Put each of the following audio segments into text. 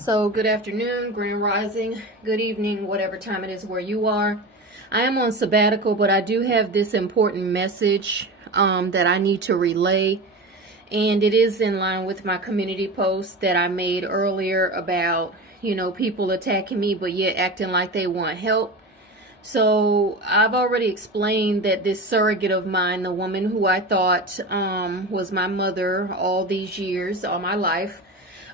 So good afternoon, grand rising, good evening, whatever time it is where you are. I am on sabbatical, but I do have this important message that I need to relay. And it is in line with my community post that I made earlier about, people attacking me, but yet acting like they want help. So I've already explained that this surrogate of mine, the woman who I thought was my mother all these years, all my life,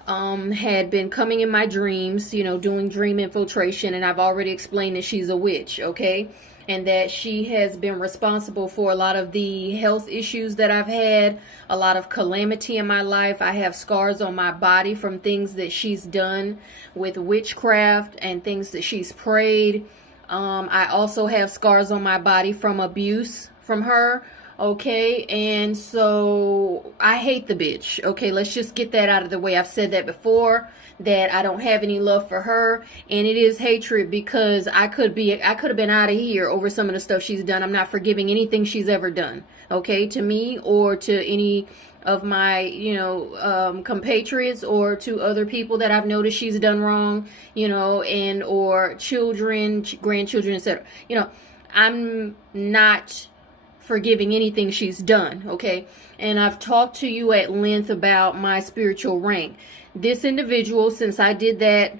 had been coming in my dreams, doing dream infiltration, and I've already explained that she's a witch, okay? And that she has been responsible for a lot of the health issues that I've had, a lot of calamity in my life. I have scars on my body from things that she's done with witchcraft and things that she's prayed. I also have scars on my body from abuse from her. Okay, and so I hate the bitch. Okay, let's just get that out of the way. I've said that before, that I don't have any love for her, and it is hatred because I could have been out of here over some of the stuff she's done. I'm not forgiving anything she's ever done, okay, to me or to any of my, compatriots or to other people that I've noticed she's done wrong, and or children, grandchildren, etc. I'm not forgiving anything she's done, okay? And I've talked to you at length about my spiritual rank. This individual, since I did that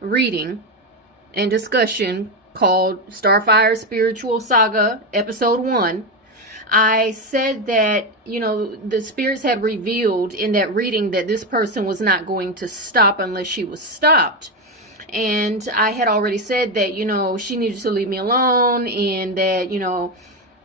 reading and discussion called Starfire Spiritual Saga Episode 1, I said that, the spirits had revealed in that reading that this person was not going to stop unless she was stopped. And I had already said that, she needed to leave me alone and that,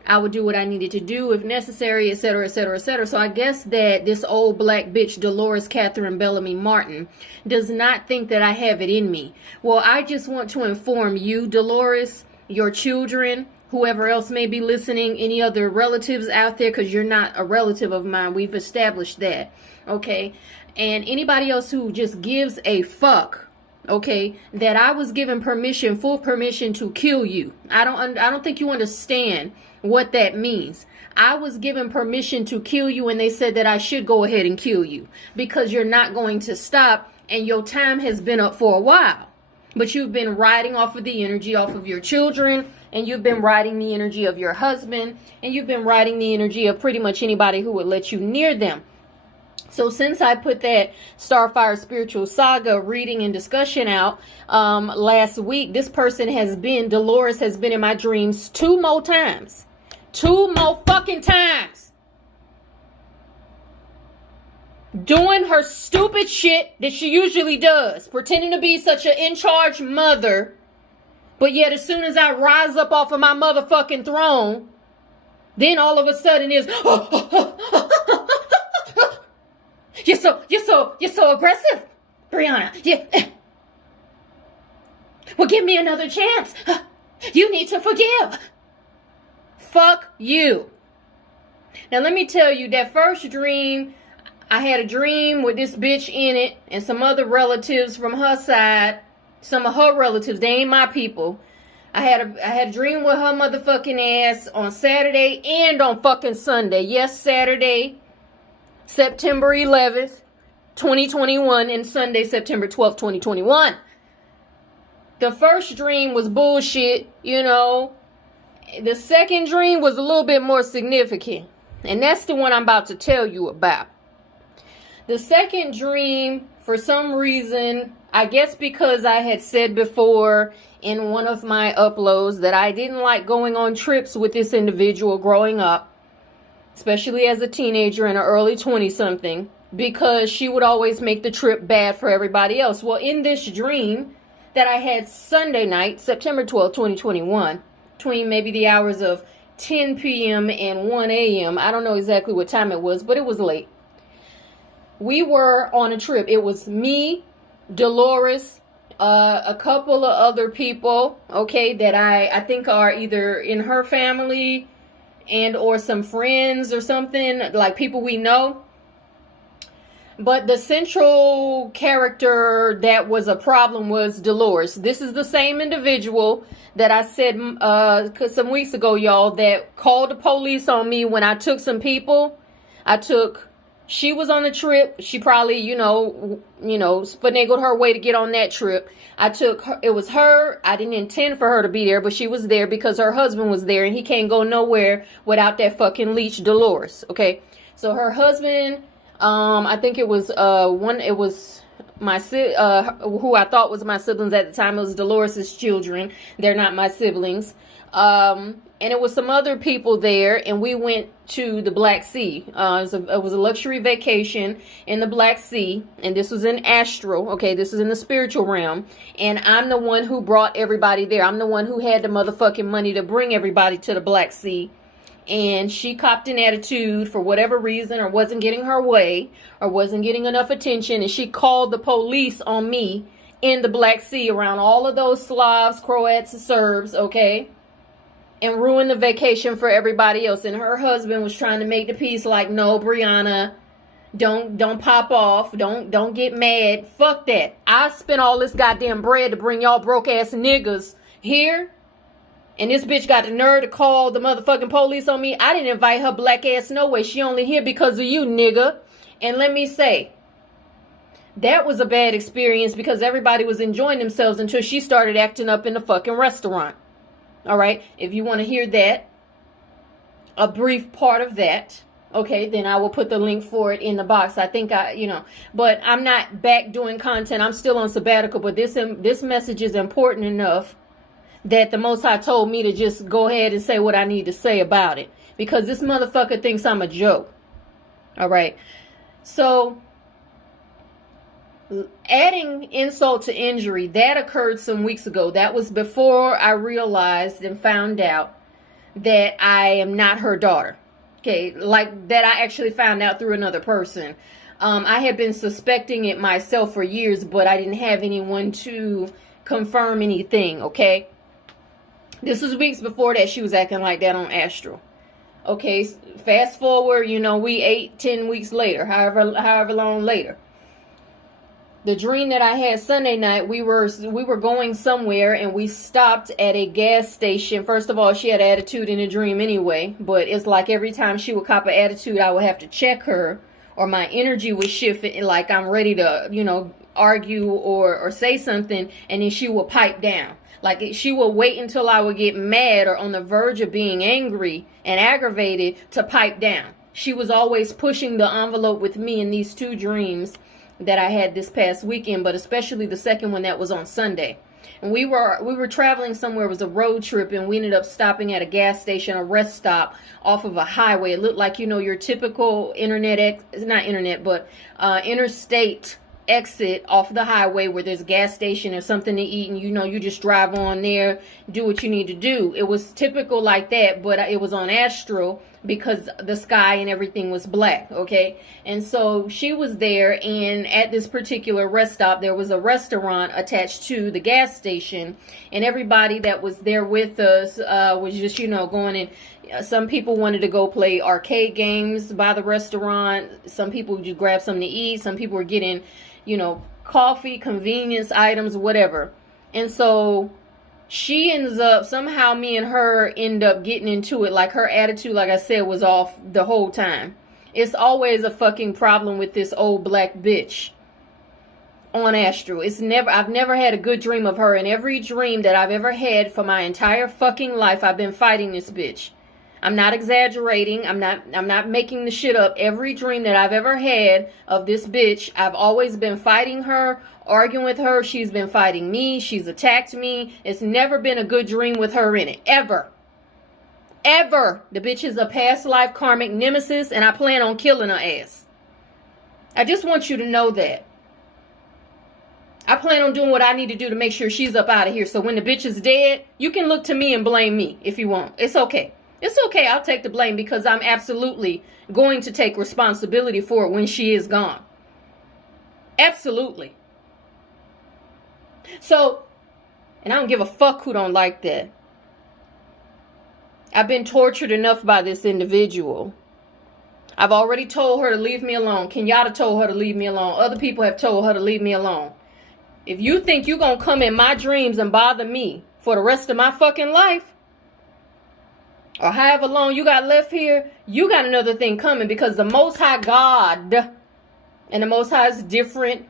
I would do what I needed to do if necessary, etc., etc., etc. So I guess that this old black bitch, Dolores Catherine Bellamy Martin, does not think that I have it in me. Well, I just want to inform you, Dolores, your children, whoever else may be listening, any other relatives out there, because you're not a relative of mine. We've established that, okay? And anybody else who just gives a fuck, okay, that I was given permission, full permission to kill you. I don't think you understand what that means. I was given permission to kill you, and they said that I should go ahead and kill you because you're not going to stop, and your time has been up for a while. But you've been riding off of the energy off of your children, and you've been riding the energy of your husband, and you've been riding the energy of pretty much anybody who would let you near them. So since I put that Starfire Spiritual Saga reading and discussion out last week, this person Dolores has been in my dreams 2 more times. 2 more fucking times. Doing her stupid shit that she usually does. Pretending to be such an in-charge mother. But yet as soon as I rise up off of my motherfucking throne, then all of a sudden is... You're so aggressive, Brianna. Yeah. Well, give me another chance. You need to forgive. Fuck you. Now, let me tell you, that first dream, I had a dream with this bitch in it and some other relatives from her side. Some of her relatives, they ain't my people. I had a dream with her motherfucking ass on Saturday and on fucking Sunday. Yes, Saturday, September 11th, 2021, and Sunday, September 12th, 2021. The first dream was bullshit, The second dream was a little bit more significant, and that's the one I'm about to tell you about. The second dream, for some reason, I guess because I had said before in one of my uploads that I didn't like going on trips with this individual growing up, especially as a teenager and an early 20-something, because she would always make the trip bad for everybody else. Well, in this dream that I had Sunday night, September 12, 2021, between maybe the hours of 10 p.m. and 1 a.m., I don't know exactly what time it was, but it was late. We were on a trip. It was me, Dolores, a couple of other people, okay, that I think are either in her family and or some friends or something, like people we know. But the central character that was a problem was Dolores. This is the same individual that I said some weeks ago, y'all, that called the police on me when I took some people. I took She was on the trip. She probably, finagled her way to get on that trip. I took her. It was her. I didn't intend for her to be there, but she was there because her husband was there, and he can't go nowhere without that fucking leech Dolores. Okay, so her husband. I think it was It was my who I thought was my siblings at the time. It was Dolores's children. They're not my siblings. And it was some other people there, and we went to the Black Sea. It was a luxury vacation in the Black Sea, and this was in Astral. Okay, this is in the spiritual realm, and I'm the one who brought everybody there. I'm the one who had the motherfucking money to bring everybody to the Black Sea. And she copped an attitude for whatever reason, or wasn't getting her way, or wasn't getting enough attention, and she called the police on me in the Black Sea around all of those Slavs, Croats, and Serbs, okay? And ruined the vacation for everybody else. And her husband was trying to make the peace like, no, Brianna, don't pop off. Don't get mad. Fuck that. I spent all this goddamn bread to bring y'all broke ass niggas here. And this bitch got the nerve to call the motherfucking police on me. I didn't invite her black ass no way. She only here because of you, nigga. And let me say, that was a bad experience because everybody was enjoying themselves until she started acting up in the fucking restaurant. All right, if you want to hear that, a brief part of that, okay, then I will put the link for it in the box. I think but I'm not back doing content. I'm still on sabbatical, but this message is important enough that the Most High told me to just go ahead and say what I need to say about it, because this motherfucker thinks I'm a joke. All right, so adding insult to injury, that occurred some weeks ago. That was before I realized and found out that I am not her daughter. Okay, like that I actually found out through another person. I had been suspecting it myself for years, but I didn't have anyone to confirm anything, okay? This was weeks before that she was acting like that on Astral. Okay, fast forward, we 8-10 weeks later, however long later. The dream that I had Sunday night, we were going somewhere, and we stopped at a gas station. First of all, she had an attitude in the dream anyway, but it's like every time she would cop an attitude, I would have to check her, or my energy would shift, like I'm ready to, argue or say something, and then she would pipe down. Like she would wait until I would get mad or on the verge of being angry and aggravated to pipe down. She was always pushing the envelope with me in these two dreams that I had this past weekend, but especially the second one that was on Sunday. And we were traveling somewhere. It was a road trip, and we ended up stopping at a gas station, a rest stop off of a highway. It looked like, your typical interstate exit off the highway where there's a gas station or something to eat, and you just drive on there, do what you need to do. It was typical like that, but it was on Astral because the sky and everything was black, okay? And so she was there, and at this particular rest stop, there was a restaurant attached to the gas station, and everybody that was there with us was just, going in. Some people wanted to go play arcade games by the restaurant. Some people just grab something to eat. Some people were getting, coffee, convenience items, whatever. And so she ends up, somehow me and her end up getting into it. Like her attitude, like I said, was off the whole time. It's always a fucking problem with this old black bitch on Astral. I've never had a good dream of her. And every dream that I've ever had for my entire fucking life, I've been fighting this bitch. I'm not exaggerating. I'm not making the shit up. Every dream that I've ever had of this bitch, I've always been fighting her, arguing with her. She's been fighting me. She's attacked me. It's never been a good dream with her in it. Ever. Ever. The bitch is a past life karmic nemesis, and I plan on killing her ass. I just want you to know that. I plan on doing what I need to do to make sure she's up out of here. So when the bitch is dead, you can look to me and blame me if you want. It's okay. It's okay. I'll take the blame because I'm absolutely going to take responsibility for it when she is gone. Absolutely. So, and I don't give a fuck who don't like that. I've been tortured enough by this individual. I've already told her to leave me alone. Kenyatta told her to leave me alone. Other people have told her to leave me alone. If you think you're going to come in my dreams and bother me for the rest of my fucking life, or however long you got left here, you got another thing coming, because the Most High God, and the Most High is different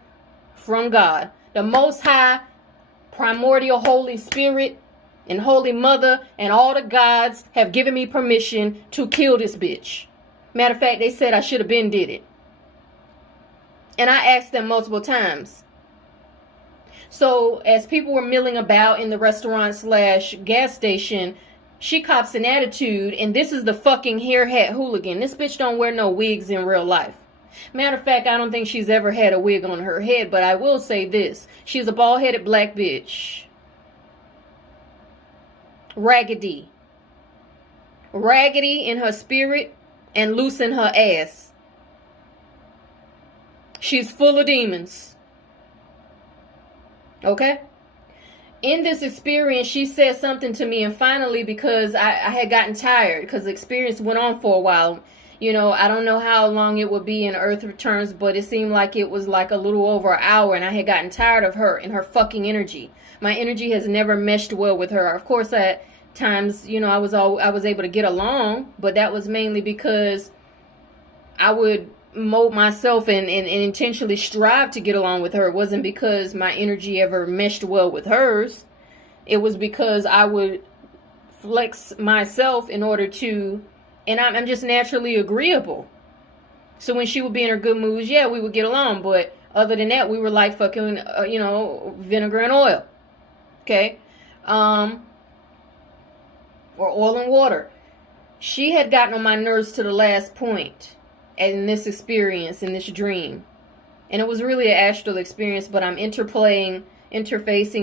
from God. The Most High, primordial Holy Spirit, and Holy Mother, and all the gods have given me permission to kill this bitch. Matter of fact, they said I should have been did it. And I asked them multiple times. So as people were milling about in the restaurant / gas station, she cops an attitude, and this is the fucking hair hat hooligan. This bitch don't wear no wigs in real life. Matter of fact, I don't think she's ever had a wig on her head, but I will say this. She's a bald-headed black bitch. Raggedy. Raggedy in her spirit and loose in her ass. She's full of demons. Okay? In this experience, she said something to me, and finally, because I had gotten tired, because the experience went on for a while. You know, I don't know how long it would be in Earth Returns, but it seemed like it was like a little over an hour, and I had gotten tired of her and her fucking energy. My energy has never meshed well with her. Of course, at times, you know, I was able to get along, but that was mainly because I would mold myself and intentionally strive to get along with her. It wasn't because my energy ever meshed well with hers. It was because I would flex myself in order to, and I'm just naturally agreeable. So when she would be in her good moods, yeah, we would get along. But other than that, we were like fucking, you know, vinegar and oil. Okay? Or oil and water. She had gotten on my nerves to the last point in this experience, in this dream. And it was really an astral experience, but I'm interfacing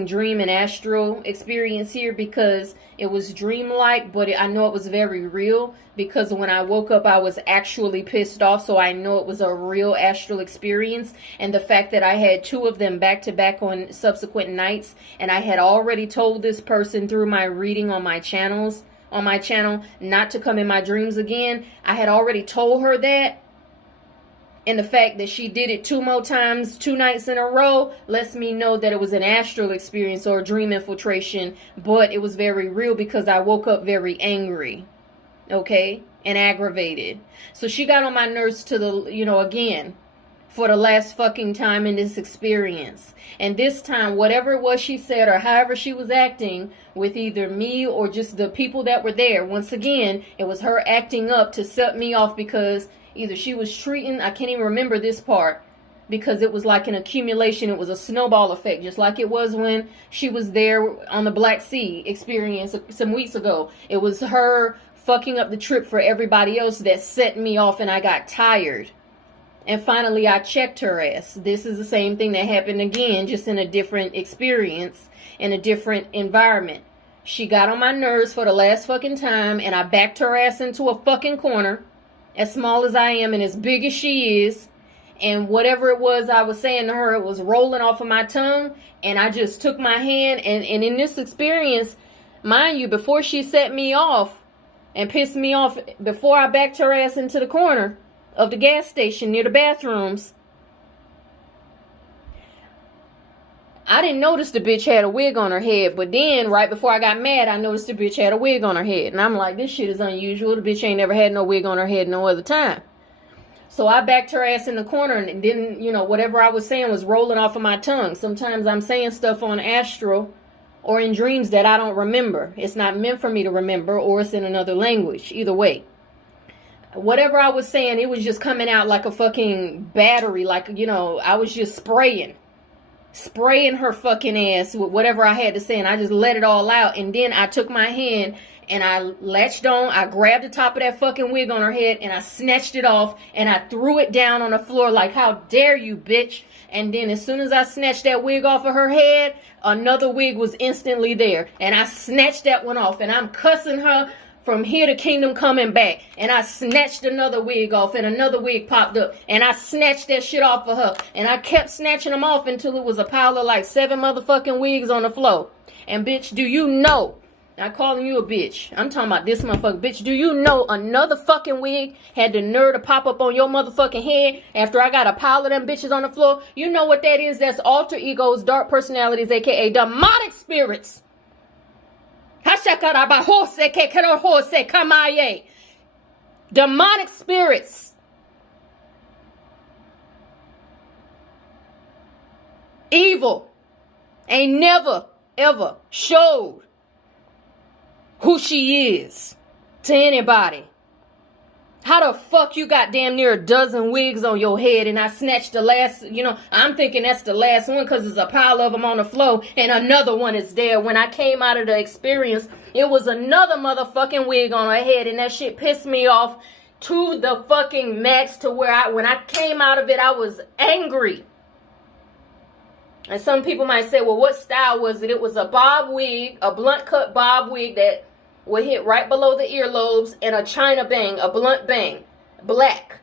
dream and astral experience here because it was dreamlike, but I know it was very real, because when I woke up, I was actually pissed off, so I know it was a real astral experience. And the fact that I had 2 of them back to back on subsequent nights, and I had already told this person through my reading on my channel, not to come in my dreams again. I had already told her that. And the fact that she did it 2 more times, 2 nights in a row, lets me know that it was an astral experience or a dream infiltration. But it was very real, because I woke up very angry. Okay? And aggravated. So she got on my nerves to the, you know, again, for the last fucking time in this experience. And this time, whatever it was she said, or however she was acting with either me or just the people that were there, once again, it was her acting up to set me off, because either she was treating, I can't even remember this part, because it was like an accumulation. It was a snowball effect, just like it was when she was there on the Black Sea experience some weeks ago. It was her fucking up the trip for everybody else that set me off, and I got tired. And finally, I checked her ass. This is the same thing that happened again, just in a different experience, in a different environment. She got on my nerves for the last fucking time, and I backed her ass into a fucking corner, as small as I am and as big as she is. And whatever it was I was saying to her, it was rolling off of my tongue. And I just took my hand, and in this experience, mind you, before she set me off and pissed me off, before I backed her ass into the corner of the gas station near the bathrooms, I didn't notice the bitch had a wig on her head. But then, right before I got mad, I noticed the bitch had a wig on her head. And I'm like, this shit is unusual. The bitch ain't never had no wig on her head no other time. So I backed her ass in the corner, and then, you know, whatever I was saying was rolling off of my tongue. Sometimes I'm saying stuff on astral or in dreams that I don't remember. It's not meant for me to remember, or it's in another language. Either way. Whatever I was saying, it was just coming out like a fucking battery. Like, you know, I was just spraying her fucking ass with whatever I had to say, and I just let it all out. And then I took my hand and I latched on, I grabbed the top of that fucking wig on her head, and I snatched it off, and I threw it down on the floor like, how dare you, bitch. And then as soon as I snatched that wig off of her head, another wig was instantly there, and I snatched that one off, and I'm cussing her from here to kingdom coming back. And I snatched another wig off, and another wig popped up, and I snatched that shit off of her, and I kept snatching them off until it was a pile of like 7 motherfucking wigs on the floor. And bitch, do you know, not calling you a bitch, I'm talking about this motherfucker, bitch, do you know another fucking wig had the nerve to pop up on your motherfucking head after I got a pile of them bitches on the floor? You know what that is? That's alter egos, dark personalities, aka demonic spirits, Demonic spirits. Evil ain't never, ever showed who she is to anybody. How the fuck you got damn near a dozen wigs on your head and I snatched the last, I'm thinking that's the last one because there's a pile of them on the floor and another one is there. When I came out of the experience, it was another motherfucking wig on her head and that shit pissed me off to the fucking max to where when I came out of it, I was angry. And some people might say, well, what style was it? It was a bob wig, a blunt cut bob wig that would hit right below the earlobes and a China bang, a blunt bang, black.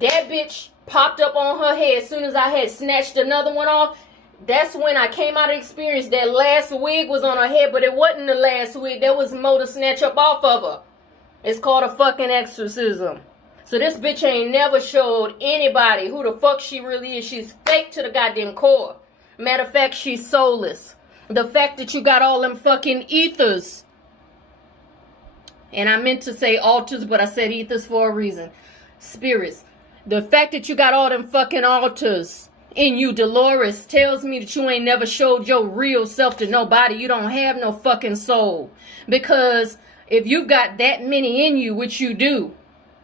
That bitch popped up on her head as soon as I had snatched another one off. That's when I came out of experience. That last wig was on her head, but it wasn't the last wig. There was more to snatch up off of her. It's called a fucking exorcism. So this bitch ain't never showed anybody who the fuck she really is. She's fake to the goddamn core. Matter of fact, she's soulless. The fact that you got all them fucking ethers. And I meant to say altars, but I said ethers for a reason. Spirits. The fact that you got all them fucking altars in you, Dolores, tells me that you ain't never showed your real self to nobody. You don't have no fucking soul. Because if you've got that many in you, which you do,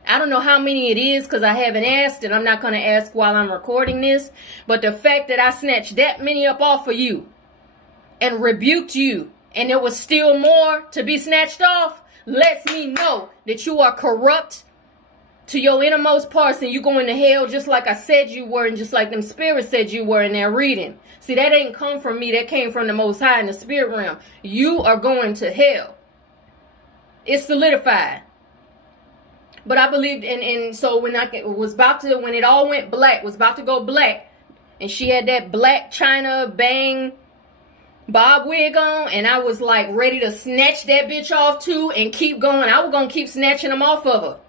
I don't know how many it is because I haven't asked and I'm not going to ask while I'm recording this. But the fact that I snatched that many up off of you and rebuked you and there was still more to be snatched off lets me know that you are corrupt to your innermost parts and you going to hell just like I said you were and just like them spirits said you were in their reading. See, that ain't come from me. That came from the Most High in the spirit realm. You are going to hell. It's solidified. But I believed, and so when when it all went black, was about to go black, and she had that black China bang bob wig on, and I was like ready to snatch that bitch off too and keep going. I was going to keep snatching them off of her.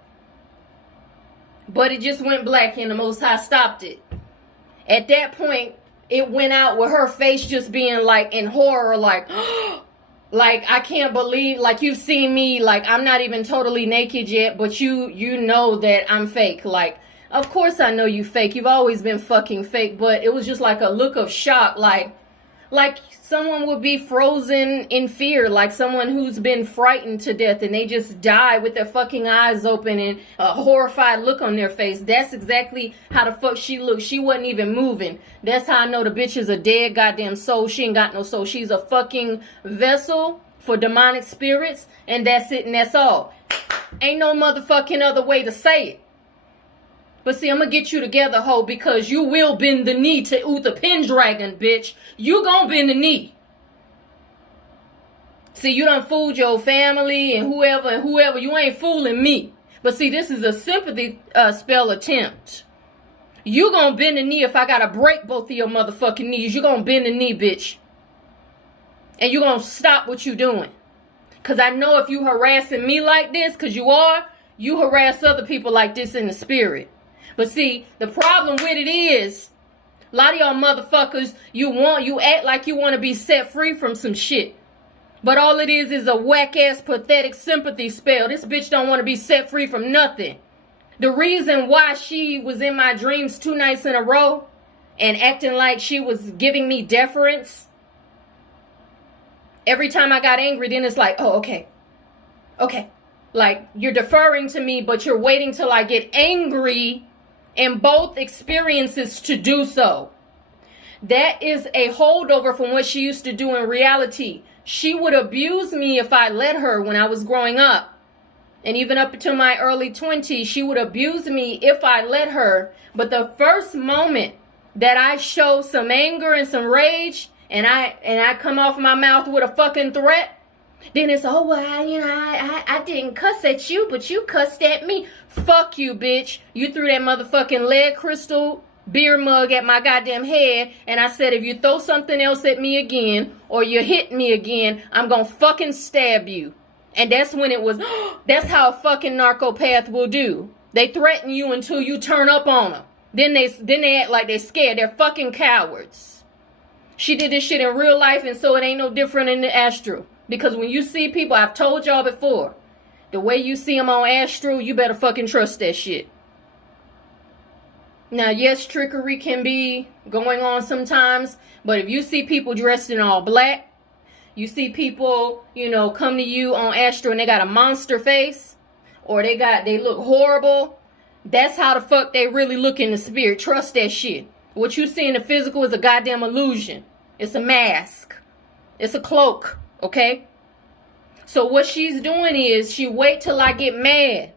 But it just went black and the Most High stopped it. At that point, it went out with her face just being like in horror, like... Like, I can't believe, like, you've seen me, like, I'm not even totally naked yet, but you know that I'm fake. Like, of course I know you fake. You've always been fucking fake, but it was just like a look of shock, like someone would be frozen in fear, like someone who's been frightened to death and they just die with their fucking eyes open and a horrified look on their face. That's exactly how the fuck she looked. She wasn't even moving. That's how I know the bitch is a dead goddamn soul. She ain't got no soul. She's a fucking vessel for demonic spirits, and that's it and that's all. Ain't no motherfucking other way to say it. But see, I'm going to get you together, ho, because you will bend the knee to Uther Pendragon, bitch. You gonna bend the knee. See, you done fooled your family and whoever. You ain't fooling me. But see, this is a sympathy spell attempt. You gonna bend the knee if I gotta break both of your motherfucking knees. You gonna bend the knee, bitch. And you gonna stop what you doing. Because I know if you harassing me like this, because you harass other people like this in the spirit. But see, the problem with it is, a lot of y'all motherfuckers, you act like you want to be set free from some shit. But all it is a whack-ass, pathetic sympathy spell. This bitch don't want to be set free from nothing. The reason why she was in my dreams 2 nights in a row and acting like she was giving me deference, every time I got angry, then it's like, oh, okay. Okay. Like, you're deferring to me, but you're waiting till I get angry in both experiences to do so. That is a holdover from what she used to do in reality. She would abuse me if I let her when I was growing up. And even up until my early 20s, she would abuse me if I let her. But the first moment that I show some anger and some rage, and I come off my mouth with a fucking threat, then it's, oh, well, I didn't cuss at you, but you cussed at me. Fuck you, bitch. You threw that motherfucking lead crystal beer mug at my goddamn head, and I said, if you throw something else at me again, or you hit me again, I'm gonna fucking stab you. And that's when it was, that's how a fucking narcopath will do. They threaten you until you turn up on them. Then they act like they're scared. They're fucking cowards. She did this shit in real life, and so it ain't no different in the astral. Because when you see people, I've told y'all before, the way you see them on Astral, you better fucking trust that shit. Now, yes, trickery can be going on sometimes, but if you see people dressed in all black, you see people, you know, come to you on Astral and they got a monster face, or they look horrible, that's how the fuck they really look in the spirit. Trust that shit. What you see in the physical is a goddamn illusion. It's a mask. It's a cloak, okay? So what she's doing is she wait till I get mad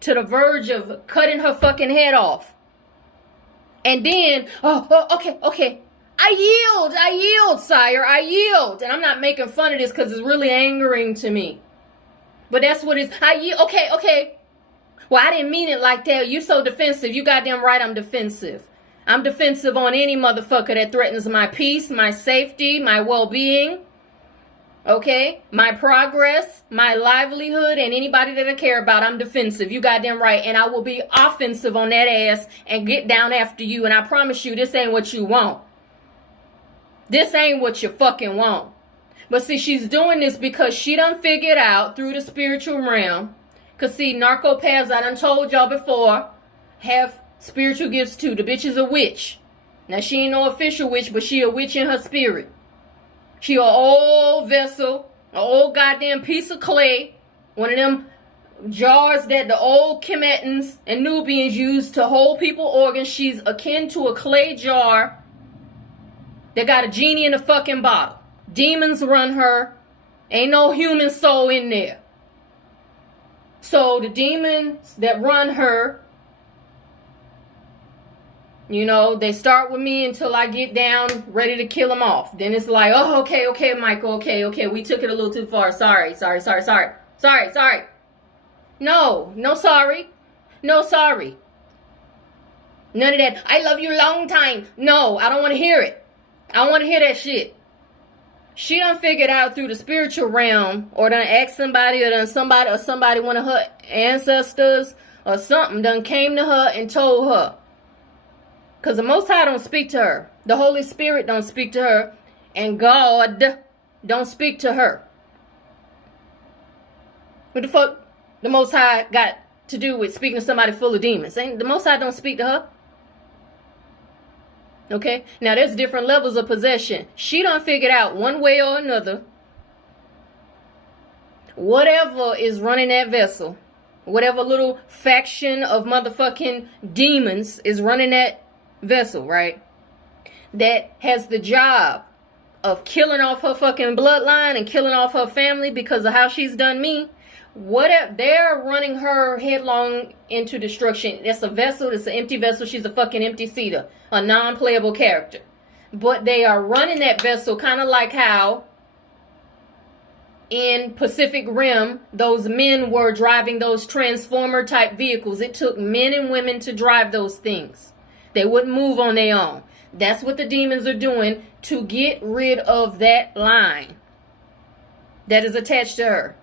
to the verge of cutting her fucking head off. And then, okay. I yield, sire. I yield. And I'm not making fun of this because it's really angering to me. But that's what it's, I yield. Okay. Well, I didn't mean it like that. You so defensive. You goddamn right I'm defensive. I'm defensive on any motherfucker that threatens my peace, my safety, my well-being. Okay? My progress, my livelihood, and anybody that I care about, I'm defensive. You goddamn right. And I will be offensive on that ass and get down after you. And I promise you, this ain't what you want. This ain't what you fucking want. But see, she's doing this because she done figured out through the spiritual realm. Because see, narcopaths, I done told y'all before, have spiritual gifts too. The bitch is a witch. Now, she ain't no official witch, but she a witch in her spirit. She an old vessel, an old goddamn piece of clay. One of them jars that the old Kemetans and Nubians used to hold people organs. She's akin to a clay jar that got a genie in a fucking bottle. Demons run her. Ain't no human soul in there. So the demons that run her, you know, they start with me until I get down, ready to kill them off. Then it's like, oh, okay, Michael, okay. We took it a little too far. Sorry. No sorry. None of that. I love you a long time. No, I don't want to hear it. I don't want to hear that shit. She done figured out through the spiritual realm, or done asked somebody, or somebody, one of her ancestors, or something, done came to her and told her. Because the Most High don't speak to her. The Holy Spirit don't speak to her. And God don't speak to her. What the fuck the Most High got to do with speaking to somebody full of demons? The Most High don't speak to her. Okay? Now, there's different levels of possession. She done figured out one way or another. Whatever is running that vessel, whatever little faction of motherfucking demons is running that vessel, right? That has the job of killing off her fucking bloodline and killing off her family because of how she's done me. Whatever, they're running her headlong into destruction. It's a vessel. It's an empty vessel. She's a fucking empty seater, a non-playable character. But they are running that vessel kind of like how in Pacific Rim, those men were driving those transformer type vehicles. It took men and women to drive those things. They wouldn't move on their own. That's what the demons are doing to get rid of that line that is attached to her.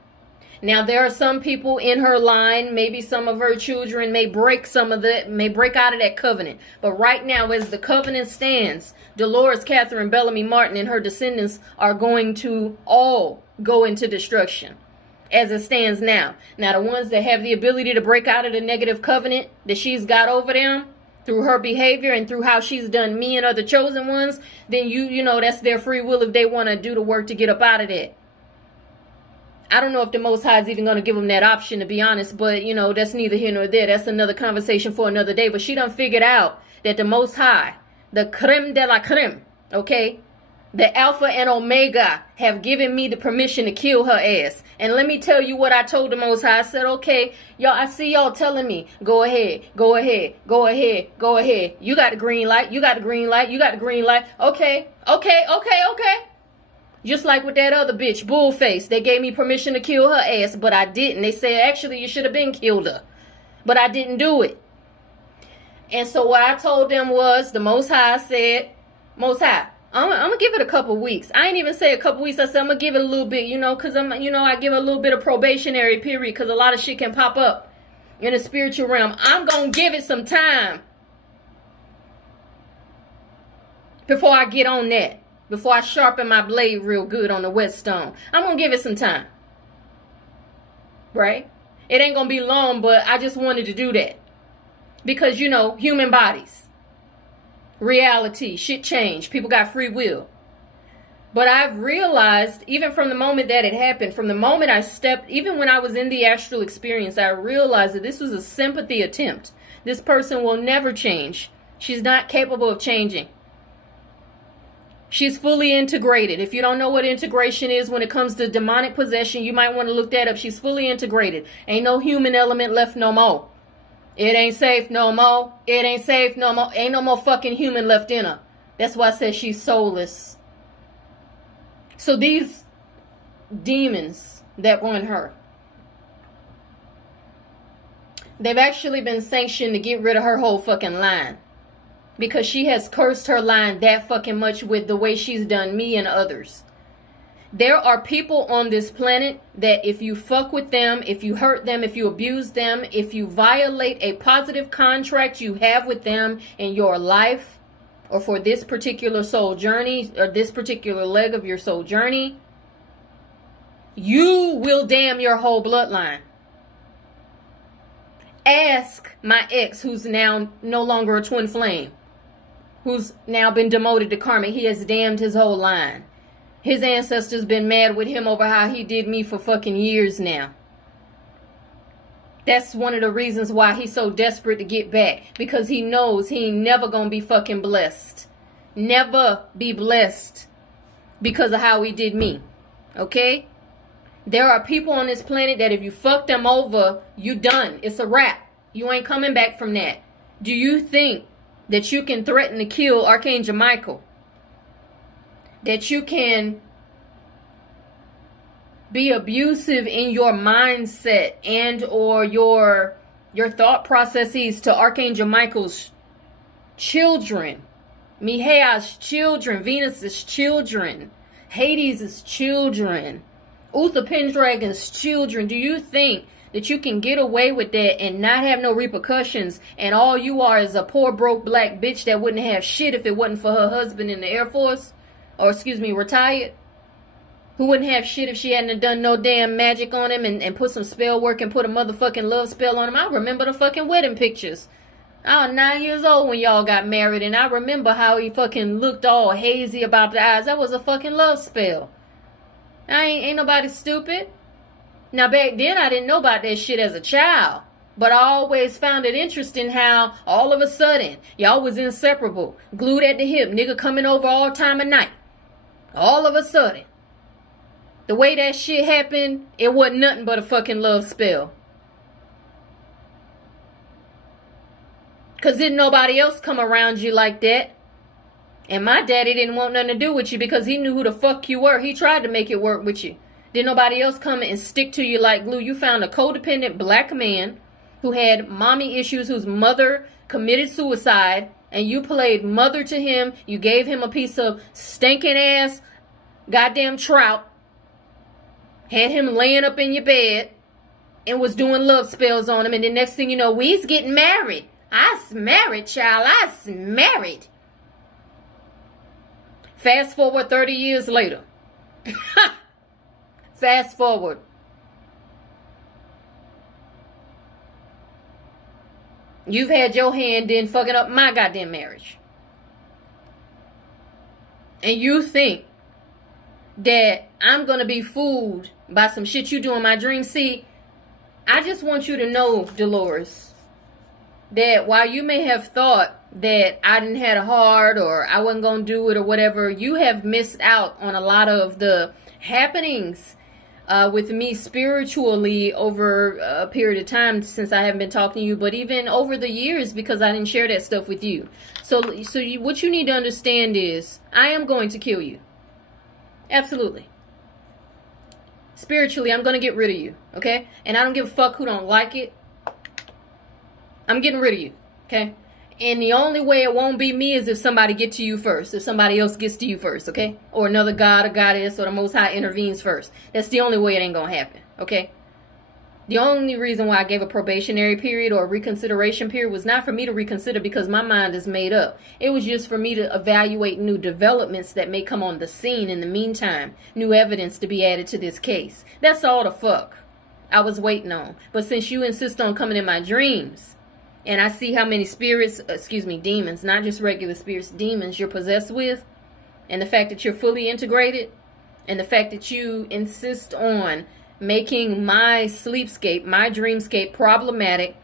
Now, there are some people in her line, maybe some of her children may break out of that covenant. But right now, as the covenant stands, Dolores Catherine Bellamy Martin and her descendants are going to all go into destruction as it stands now. Now, the ones that have the ability to break out of the negative covenant that she's got over them through her behavior and through how she's done me and other chosen ones, then you know, that's their free will if they want to do the work to get up out of that. I don't know if the Most High is even going to give them that option, to be honest, but, you know, that's neither here nor there. That's another conversation for another day. But she done figured out that the Most High, the creme de la creme, okay, the Alpha and Omega, have given me the permission to kill her ass. And let me tell you what I told the Most High. I said, okay, y'all, I see y'all telling me, go ahead. You got the green light. Okay. Just like with that other bitch, Bullface. They gave me permission to kill her ass, but I didn't. They said, actually, you should have been killed her. But I didn't do it. And so what I told them was, the Most High said, Most High, I'm going to give it a couple weeks. I ain't even say a couple weeks. I said, I'm going to give it a little bit, you know, because I give a little bit of probationary period because a lot of shit can pop up in the spiritual realm. I'm going to give it some time before I get on that. before I sharpen my blade real good on the whetstone. I'm going to give it some time. Right? It ain't going to be long, but I just wanted to do that. Because, you know, human bodies. Reality. Shit changed. People got free will. But I've realized, even from the moment that it happened, from the moment I stepped, even when I was in the astral experience, I realized that this was a sympathy attempt. This person will never change. She's not capable of changing. She's fully integrated. If you don't know what integration is when it comes to demonic possession, you might want to look that up. She's fully integrated. Ain't no human element left no more. It ain't safe no more. It ain't safe no more. Ain't no more fucking human left in her. That's why I said she's soulless. So these demons that run her, they've actually been sanctioned to get rid of her whole fucking line. Because she has cursed her line that fucking much with the way she's done me and others. There are people on this planet that if you fuck with them, if you hurt them, if you abuse them, if you violate a positive contract you have with them in your life, or for this particular soul journey, or this particular leg of your soul journey, you will damn your whole bloodline. Ask my ex, who's now no longer a twin flame, who's now been demoted to karmic. He has damned his whole line. His ancestors been mad with him over how he did me for fucking years now. That's one of the reasons why he's so desperate to get back. Because he knows he ain't never gonna be fucking blessed. Never be blessed because of how he did me. Okay? There are people on this planet that if you fuck them over, you done. It's a wrap. You ain't coming back from that. Do you think that you can threaten to kill Archangel Michael? That you can be abusive in your mindset and or your thought processes to Archangel Michael's children, Mihail's children, Venus's children, Hades' children, Uther Pendragon's children? Do you think that you can get away with that and not have no repercussions, and all you are is a poor broke black bitch that wouldn't have shit if it wasn't for her husband in the Air Force, or retired, who wouldn't have shit if she hadn't done no damn magic on him and put some spell work and put a motherfucking love spell on him? I remember the fucking wedding pictures. I was 9 years old when y'all got married, and I remember how he fucking looked all hazy about the eyes. That was a fucking love spell. Ain't nobody stupid. Now, back then, I didn't know about that shit as a child. But I always found it interesting how all of a sudden, y'all was inseparable. Glued at the hip. Nigga coming over all time of night. All of a sudden. The way that shit happened, it wasn't nothing but a fucking love spell. Because didn't nobody else come around you like that. And my daddy didn't want nothing to do with you because he knew who the fuck you were. He tried to make it work with you. Didn't nobody else come and stick to you like glue. You found a codependent black man who had mommy issues, whose mother committed suicide, and you played mother to him. You gave him a piece of stinking ass goddamn trout, had him laying up in your bed, and was doing love spells on him. And the next thing you know, we's getting married. I's married, child. I's married. Fast forward 30 years later. Fast forward. You've had your hand in fucking up my goddamn marriage. And you think that I'm going to be fooled by some shit you do in my dreams. See, I just want you to know, Dolores, that while you may have thought that I didn't have a heart or I wasn't going to do it or whatever, you have missed out on a lot of the happenings with me spiritually over a period of time since I haven't been talking to you, but even over the years because I didn't share that stuff with you. So what you need to understand is I am going to kill you. Absolutely. Spiritually, I'm going to get rid of you, okay? And I don't give a fuck who don't like it. I'm getting rid of you, okay? And the only way it won't be me is if somebody gets to you first. If somebody else gets to you first, okay? Or another god or goddess or the Most High intervenes first. That's the only way it ain't gonna happen, okay? The only reason why I gave a probationary period or a reconsideration period was not for me to reconsider because my mind is made up. It was just for me to evaluate new developments that may come on the scene in the meantime. New evidence to be added to this case. That's all the fuck I was waiting on. But since you insist on coming in my dreams, and I see how many spirits, demons, not just regular spirits, demons you're possessed with, and the fact that you're fully integrated, and the fact that you insist on making my sleepscape, my dreamscape problematic,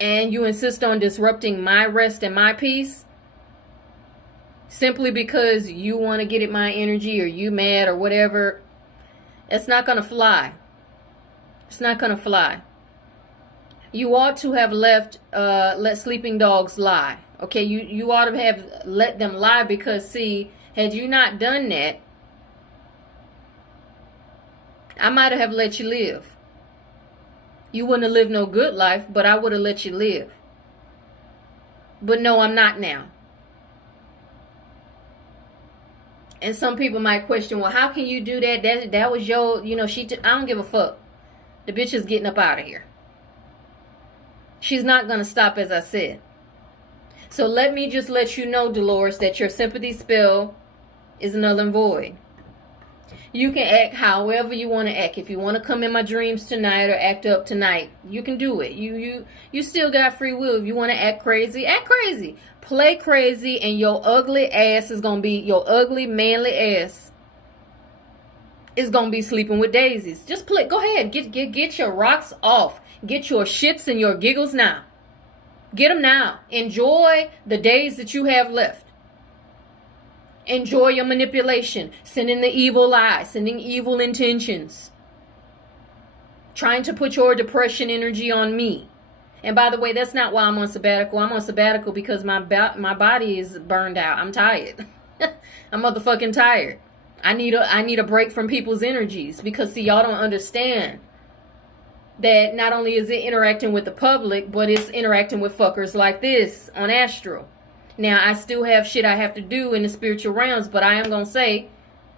and you insist on disrupting my rest and my peace simply because you want to get at my energy or you mad or whatever, it's not going to fly. It's not going to fly. You ought to have let sleeping dogs lie. Okay, you ought to have let them lie because, see, had you not done that, I might have let you live. You wouldn't have lived no good life, but I would have let you live. But no, I'm not now. And some people might question, well, how can you do that? That was your, I don't give a fuck. The bitch is getting up out of here. She's not going to stop, as I said. So let me just let you know, Dolores, that your sympathy spell is null and void. You can act however you want to act. If you want to come in my dreams tonight or act up tonight, you can do it. You still got free will. If you want to act crazy, act crazy. Play crazy, and your ugly ass is going to be, your ugly manly ass is going to be sleeping with daisies. Just play. Go ahead. Get your rocks off. Get your shits and your giggles now. Get them now. Enjoy the days that you have left. Enjoy your manipulation, sending the evil lie, sending evil intentions, trying to put your depression energy on me. And by the way, that's not why I'm on sabbatical. I'm on sabbatical because my body is burned out. I'm tired. I'm motherfucking tired. I need a break from people's energies because, see, y'all don't understand that not only is it interacting with the public, but it's interacting with fuckers like this on Astral. Now, I still have shit I have to do in the spiritual realms, but I am going to say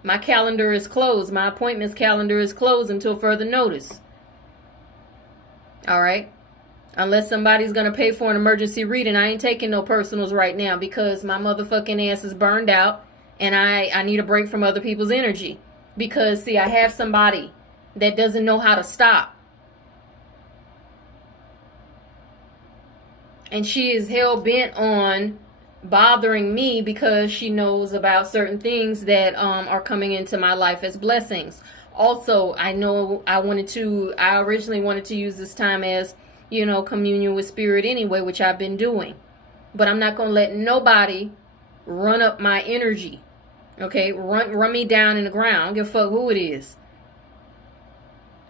my calendar is closed. My appointments calendar is closed until further notice. All right? Unless somebody's going to pay for an emergency reading, I ain't taking no personals right now because my motherfucking ass is burned out and I need a break from other people's energy. Because, see, I have somebody that doesn't know how to stop. And she is hell-bent on bothering me because she knows about certain things that are coming into my life as blessings. Also, I know I originally wanted to use this time as, communion with spirit anyway, which I've been doing. But I'm not going to let nobody run up my energy. Okay? Run me down in the ground. I don't give a fuck who it is.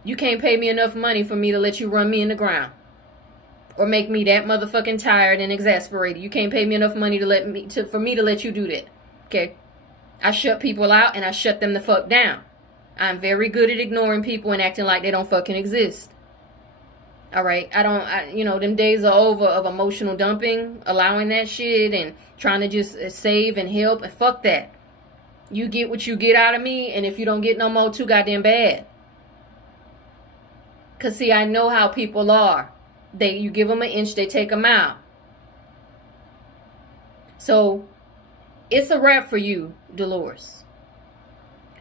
You can't pay me enough money for me to let you run me in the ground. Or make me that motherfucking tired and exasperated. You can't pay me enough money for me to let you do that. Okay? I shut people out and I shut them the fuck down. I'm very good at ignoring people and acting like they don't fucking exist. Alright? Them days are over of emotional dumping, allowing that shit and trying to just save and help, and fuck that. You get what you get out of me, and if you don't get no more, too goddamn bad. Cause see, I know how people are. You give them an inch, they take a mile. So, it's a wrap for you, Dolores.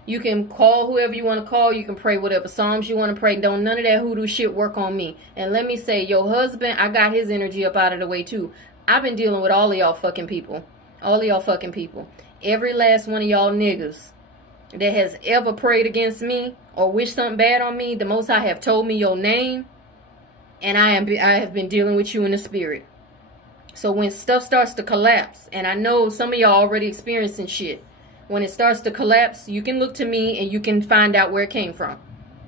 You can call whoever you want to call. You can pray whatever psalms you want to pray. Don't none of that hoodoo shit work on me. And let me say, your husband, I got his energy up out of the way too. I've been dealing with all of y'all fucking people. All of y'all fucking people. Every last one of y'all niggas that has ever prayed against me or wished something bad on me, the Most High have told me your name. And I have been dealing with you in the spirit. So when stuff starts to collapse, and I know some of y'all already experiencing shit, when it starts to collapse, you can look to me and you can find out where it came from.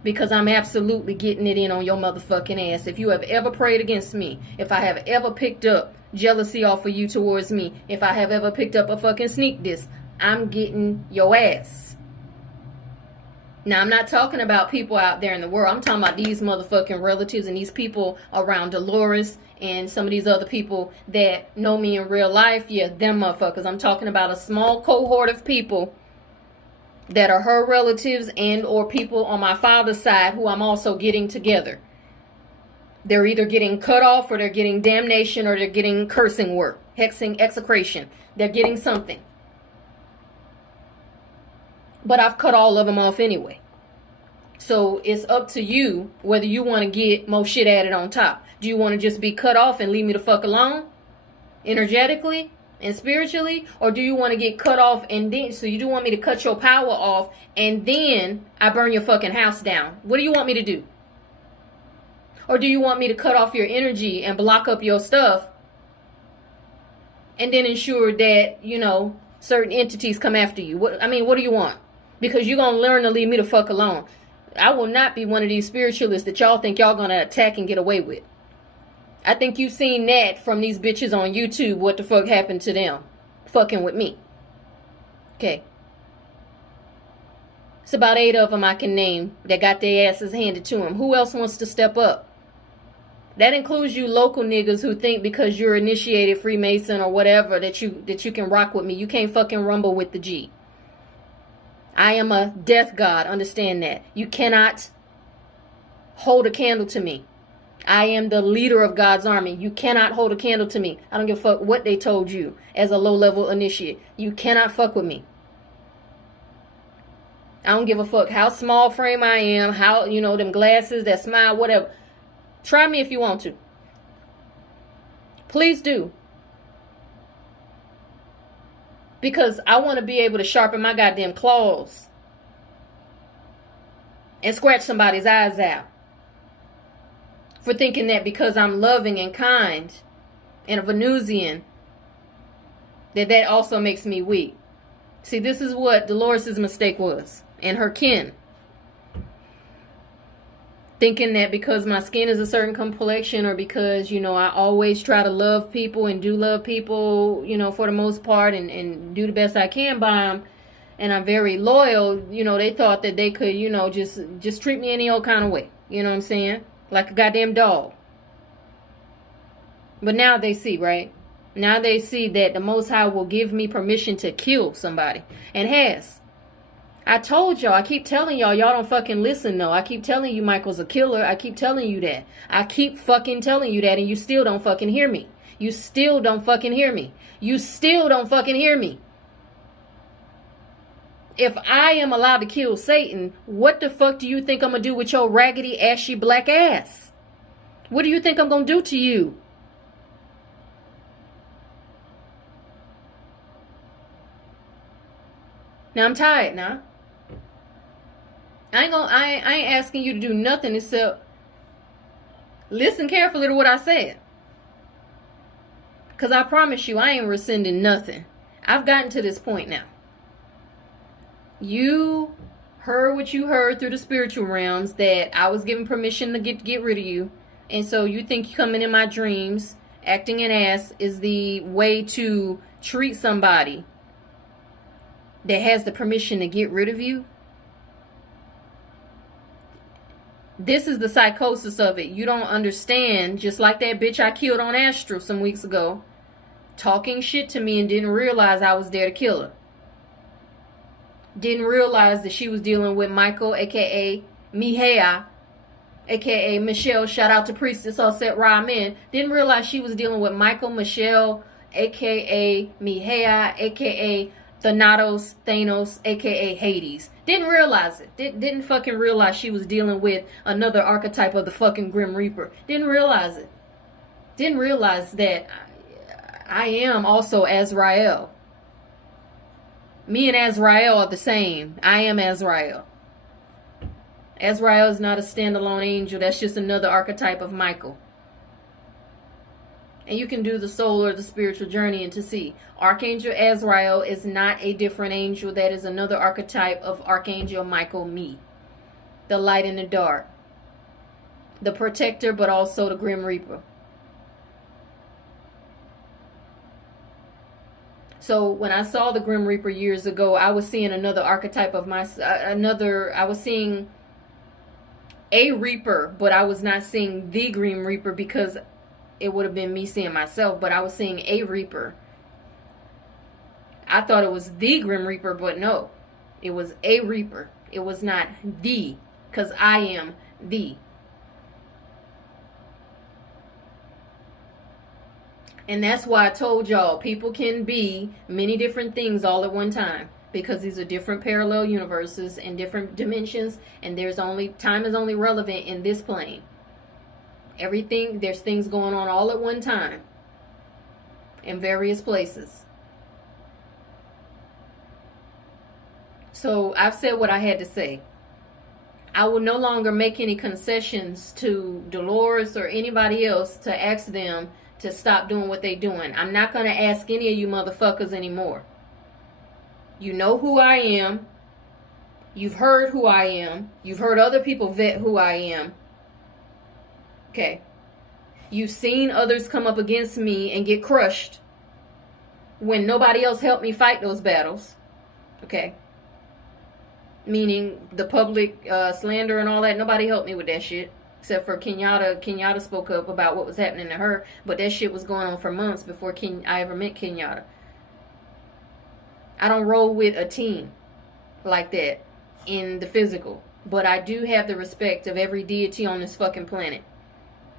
Because I'm absolutely getting it in on your motherfucking ass. If you have ever prayed against me, if I have ever picked up jealousy off of you towards me, if I have ever picked up a fucking sneak diss, I'm getting your ass. Now, I'm not talking about people out there in the world. I'm talking about these motherfucking relatives and these people around Dolores and some of these other people that know me in real life. Yeah, them motherfuckers. I'm talking about a small cohort of people that are her relatives and or people on my father's side who I'm also getting together. They're either getting cut off or they're getting damnation or they're getting cursing work, hexing, execration. They're getting something. But I've cut all of them off anyway. So it's up to you whether you want to get more shit added on top. Do you want to just be cut off and leave me the fuck alone? Energetically and spiritually? Or do you want to get cut off and then, so you do want me to cut your power off and then I burn your fucking house down? What do you want me to do? Or do you want me to cut off your energy and block up your stuff and then ensure that, you know, certain entities come after you? What do you want? Because you're going to learn to leave me the fuck alone. I will not be one of these spiritualists that y'all think y'all going to attack and get away with. I think you've seen that from these bitches on YouTube. What the fuck happened to them? Fucking with me. Okay. It's about 8 of them I can name that got their asses handed to them. Who else wants to step up? That includes you local niggas who think because you're initiated Freemason or whatever that you can rock with me. You can't fucking rumble with the G. I am a death god. Understand that. You cannot hold a candle to me. I am the leader of God's army. You cannot hold a candle to me. I don't give a fuck what they told you as a low-level initiate. You cannot fuck with me. I don't give a fuck how small frame I am, how, you know, them glasses, that smile, whatever. Try me if you want to. Please do. Because I want to be able to sharpen my goddamn claws and scratch somebody's eyes out for thinking that because I'm loving and kind and a Venusian, that also makes me weak. See, this is what Dolores' mistake was, and her kin. Thinking that because my skin is a certain complexion or because, you know, I always try to love people and do love people, you know, for the most part and do the best I can by them, and I'm very loyal, you know, they thought that they could, you know, just treat me any old kind of way. You know what I'm saying? Like a goddamn dog. But now they see, right? Now they see that the Most High will give me permission to kill somebody. And has. I told y'all, I keep telling y'all, y'all don't fucking listen though. I keep telling you Michael's a killer. I keep telling you that. I keep fucking telling you that and you still don't fucking hear me. You still don't fucking hear me. You still don't fucking hear me. If I am allowed to kill Satan, what the fuck do you think I'm gonna do with your raggedy, ashy black ass? What do you think I'm gonna do to you? Now I'm tired now. I ain't asking you to do nothing except listen carefully to what I said. Because I promise you, I ain't rescinding nothing. I've gotten to this point now. You heard what you heard through the spiritual realms, that I was given permission to get rid of you. And so you think coming in my dreams, acting an ass is the way to treat somebody that has the permission to get rid of you? This is the psychosis of it. You don't understand, just like that bitch I killed on Astral some weeks ago, talking shit to me and didn't realize I was there to kill her. Didn't realize that she was dealing with Michael, aka Mihea, aka Michelle. Shout out to Priestess Osset Ramen. Didn't realize she was dealing with Michael, Michelle, aka Mihea, aka Thanatos, Thanos, aka Hades. Didn't realize it. Didn't fucking realize she was dealing with another archetype of the fucking Grim Reaper. Didn't realize it. Didn't realize that I am also Azrael. Me and Azrael are the same. I am Azrael. Azrael is not a standalone angel. That's just another archetype of Michael. And you can do the soul or the spiritual journey and to see. Archangel Azrael is not a different angel. That is another archetype of Archangel Michael, me. The light and the dark. The protector, but also the Grim Reaper. So when I saw the Grim Reaper years ago, I was seeing another archetype of I was seeing a Reaper, but I was not seeing the Grim Reaper because it would have been me seeing myself, but I was seeing a Reaper. I thought it was the Grim Reaper, but no. It was a reaper. It was not the, because I am the. And that's why I told y'all, people can be many different things all at one time, because these are different parallel universes and different dimensions, and time is only relevant in this plane. Everything, there's things going on all at one time in various places. So I've said what I had to say. I will no longer make any concessions to Dolores or anybody else to ask them to stop doing what they're doing. I'm not going to ask any of you motherfuckers anymore. You know who I am. You've heard who I am. You've heard other people vet who I am. Okay. You've seen others come up against me and get crushed when nobody else helped me fight those battles. Okay. Meaning the public slander and all that. Nobody helped me with that shit. Except for Kenyatta. Kenyatta spoke up about what was happening to her. But that shit was going on for months before I ever met Kenyatta. I don't roll with a team like that in the physical. But I do have the respect of every deity on this fucking planet.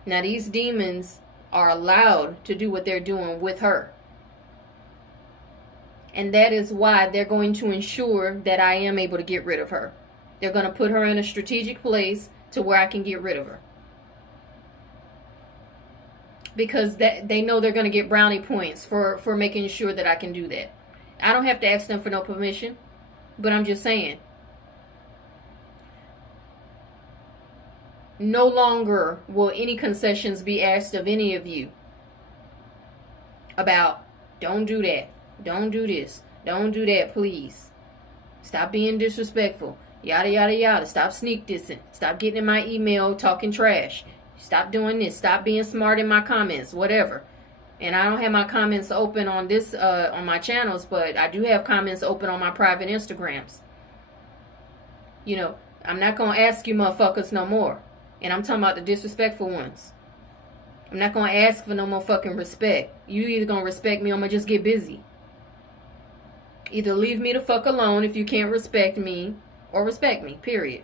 Now these demons are allowed to do what they're doing with her. And that is why they're going to ensure that I am able to get rid of her. They're going to put her in a strategic place to where I can get rid of her. Because they know they're going to get brownie points for making sure that I can do that. I don't have to ask them for no permission. But I'm just saying. No longer will any concessions be asked of any of you. About, don't do that. Don't do this. Don't do that, please. Stop being disrespectful. Yada, yada, yada. Stop sneak dissing. Stop getting in my email talking trash. Stop doing this. Stop being smart in my comments. Whatever. And I don't have my comments open on this, on my channels, but I do have comments open on my private Instagrams. You know, I'm not going to ask you motherfuckers no more. And I'm talking about the disrespectful ones. I'm not going to ask for no more fucking respect. You either going to respect me or I'm going to just get busy. Either leave me the fuck alone if you can't respect me, or respect me, period.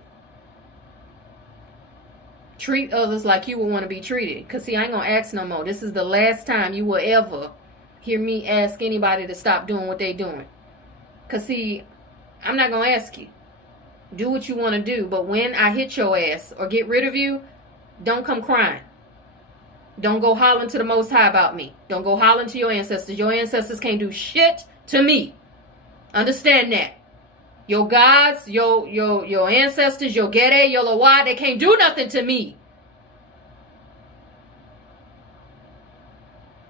Treat others like you would want to be treated. Because, see, I ain't going to ask no more. This is the last time you will ever hear me ask anybody to stop doing what they doing. Because, see, I'm not going to ask you. Do what you want to do. But when I hit your ass or get rid of you, don't come crying. Don't go hollering to the Most High about me. Don't go hollering to your ancestors. Your ancestors can't do shit to me. Understand that. Your gods, your ancestors, your Gede, your Lawad, they can't do nothing to me.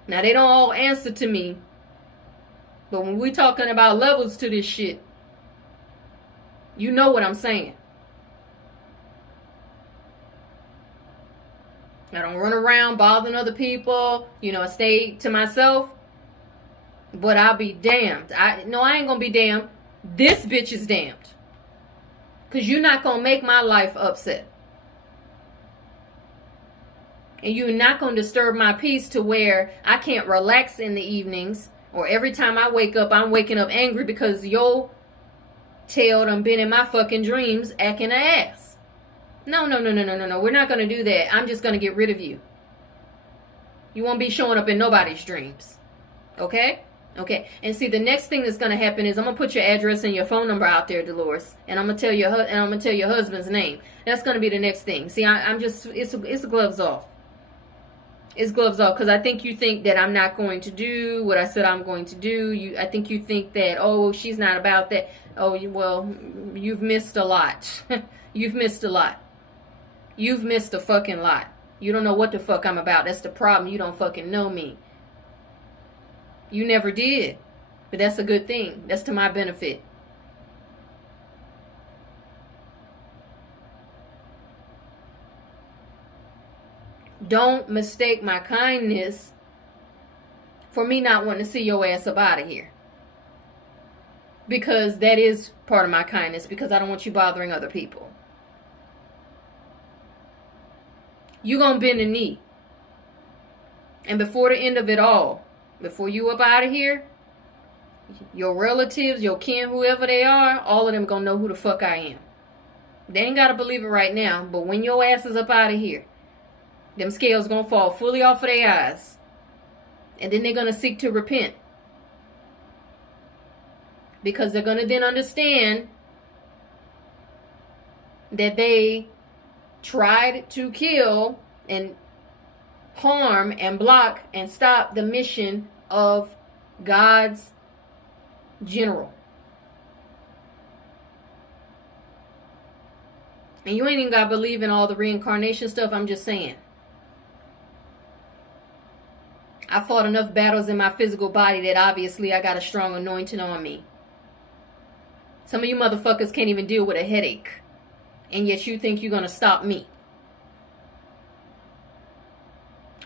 Now, they don't all answer to me. But when we talking about levels to this shit, you know what I'm saying. I don't run around bothering other people. You know, I stay to myself. But I'll be damned. I ain't gonna be damned. This bitch is damned. Because you're not gonna make my life upset. And you're not gonna disturb my peace to where I can't relax in the evenings. Or every time I wake up, I'm waking up angry because your tail done been in my fucking dreams acting an ass. No. We're not gonna do that. I'm just gonna get rid of you. You won't be showing up in nobody's dreams. Okay? Okay, and see, the next thing that's gonna happen is I'm gonna put your address and your phone number out there, Dolores, and I'm gonna tell your husband's name. That's gonna be the next thing. See, I'm just it's gloves off. It's gloves off because I think you think that I'm not going to do what I said I'm going to do. I think you think that she's not about that. Well, you've missed a lot. You've missed a lot. You've missed a fucking lot. You don't know what the fuck I'm about. That's the problem. You don't fucking know me. You never did. But that's a good thing. That's to my benefit. Don't mistake my kindness for me not wanting to see your ass up out of here. Because that is part of my kindness. Because I don't want you bothering other people. You gonna bend a knee. And before the end of it all, before you up out of here, your relatives, your kin, whoever they are, all of them gonna know who the fuck I am. They ain't gotta believe it right now, but when your ass is up out of here, them scales gonna fall fully off of their eyes. And then they're gonna seek to repent. Because they're gonna then understand that they tried to kill and harm and block and stop the mission of God's general. And you ain't even gotta believe in all the reincarnation stuff. I'm just saying, I fought enough battles in my physical body that obviously I got a strong anointing on me. Some of you motherfuckers can't even deal with a headache, and yet you think you're gonna stop me.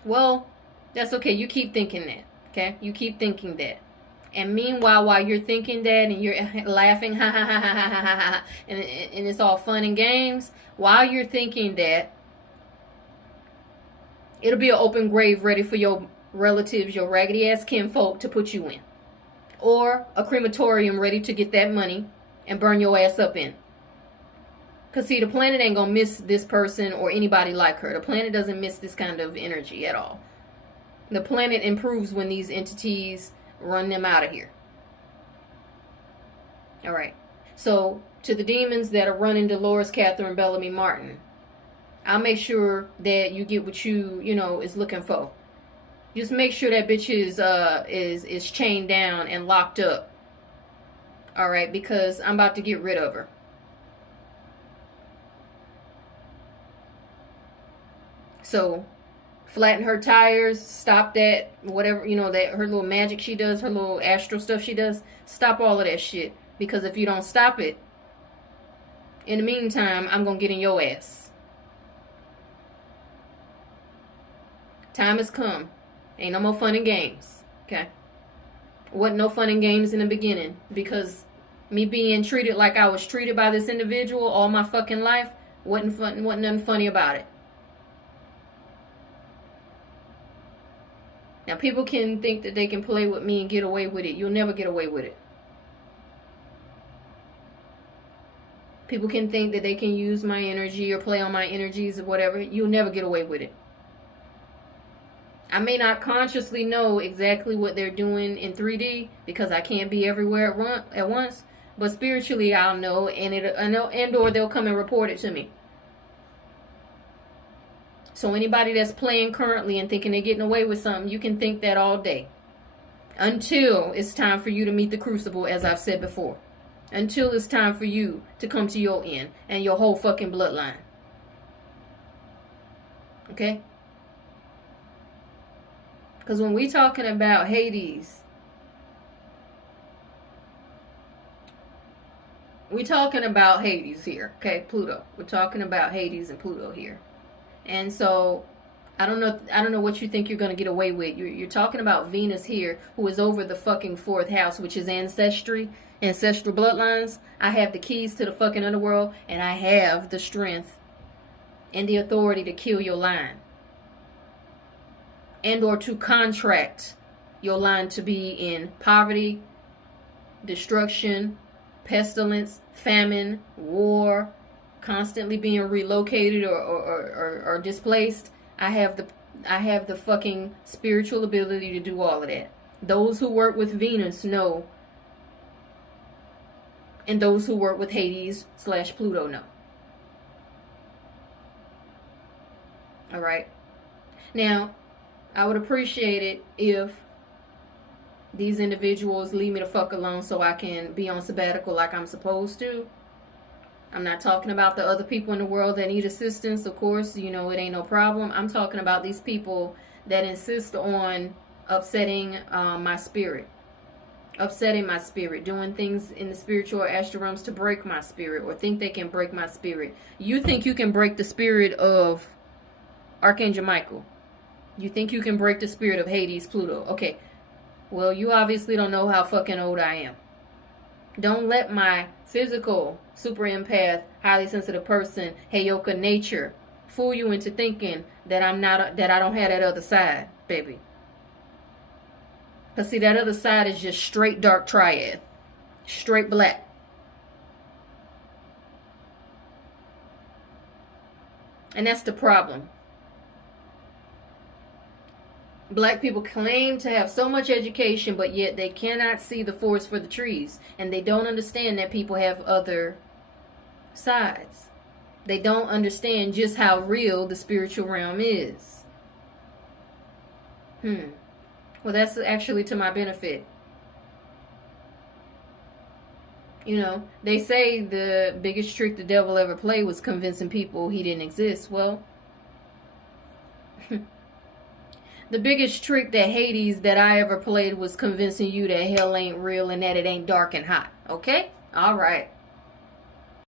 Well, that's okay. You keep thinking that, okay? You keep thinking that. And meanwhile, while you're thinking that and you're laughing, ha ha ha ha ha ha ha, and it's all fun and games, while you're thinking that, it'll be an open grave ready for your relatives, your raggedy ass kinfolk to put you in. Or a crematorium ready to get that money and burn your ass up in. Because see, the planet ain't going to miss this person or anybody like her. The planet doesn't miss this kind of energy at all. The planet improves when these entities run them out of here. All right. So, to the demons that are running Dolores Catherine Bellamy Martin, I'll make sure that you get what you is looking for. Just make sure that bitch is chained down and locked up. All right, because I'm about to get rid of her. So, flatten her tires, stop that, whatever, that her little magic she does, her little astral stuff she does, stop all of that shit. Because if you don't stop it, in the meantime, I'm going to get in your ass. Time has come. Ain't no more fun and games, okay? Wasn't no fun and games in the beginning, because me being treated like I was treated by this individual all my fucking life, wasn't nothing funny about it. Now, people can think that they can play with me and get away with it. You'll never get away with it. People can think that they can use my energy or play on my energies or whatever. You'll never get away with it. I may not consciously know exactly what they're doing in 3D because I can't be everywhere at once. But spiritually, I'll know, and or they'll come and report it to me. So anybody that's playing currently and thinking they're getting away with something, you can think that all day. Until it's time for you to meet the crucible, as I've said before. Until it's time for you to come to your end and your whole fucking bloodline. Okay? Because when we talking about Hades, we're talking about Hades here, okay? Pluto. We're talking about Hades and Pluto here. And so, I don't know what you think you're going to get away with. You're talking about Venus here, who is over the fucking 4th house, which is ancestral bloodlines. I have the keys to the fucking underworld, and I have the strength and the authority to kill your line. And or to contract your line to be in poverty, destruction, pestilence, famine, war, constantly being relocated or displaced. I have the fucking spiritual ability to do all of that. Those who work with Venus know, and those who work with Hades/Pluto know. All right. Now, I would appreciate it if these individuals leave me the fuck alone so I can be on sabbatical like I'm supposed to. I'm not talking about the other people in the world that need assistance. Of course, it ain't no problem. I'm talking about these people that insist on upsetting my spirit. Upsetting my spirit. Doing things in the spiritual or astral realms to break my spirit, or think they can break my spirit. You think you can break the spirit of Archangel Michael. You think you can break the spirit of Hades, Pluto. Okay. Well, you obviously don't know how fucking old I am. Don't let my physical, super empath, highly sensitive person, Heyoka nature fool you into thinking that I don't have that other side, baby. Because see, that other side is just straight dark triad. Straight black. And that's the problem. Black people claim to have so much education, but yet they cannot see the forest for the trees. And they don't understand that people have other sides. They don't understand just how real the spiritual realm is. Well, that's actually to my benefit. You know, they say the biggest trick the devil ever played was convincing people he didn't exist. Well, the biggest trick that Hades that I ever played was convincing you that hell ain't real and that it ain't dark and hot. Okay? All right.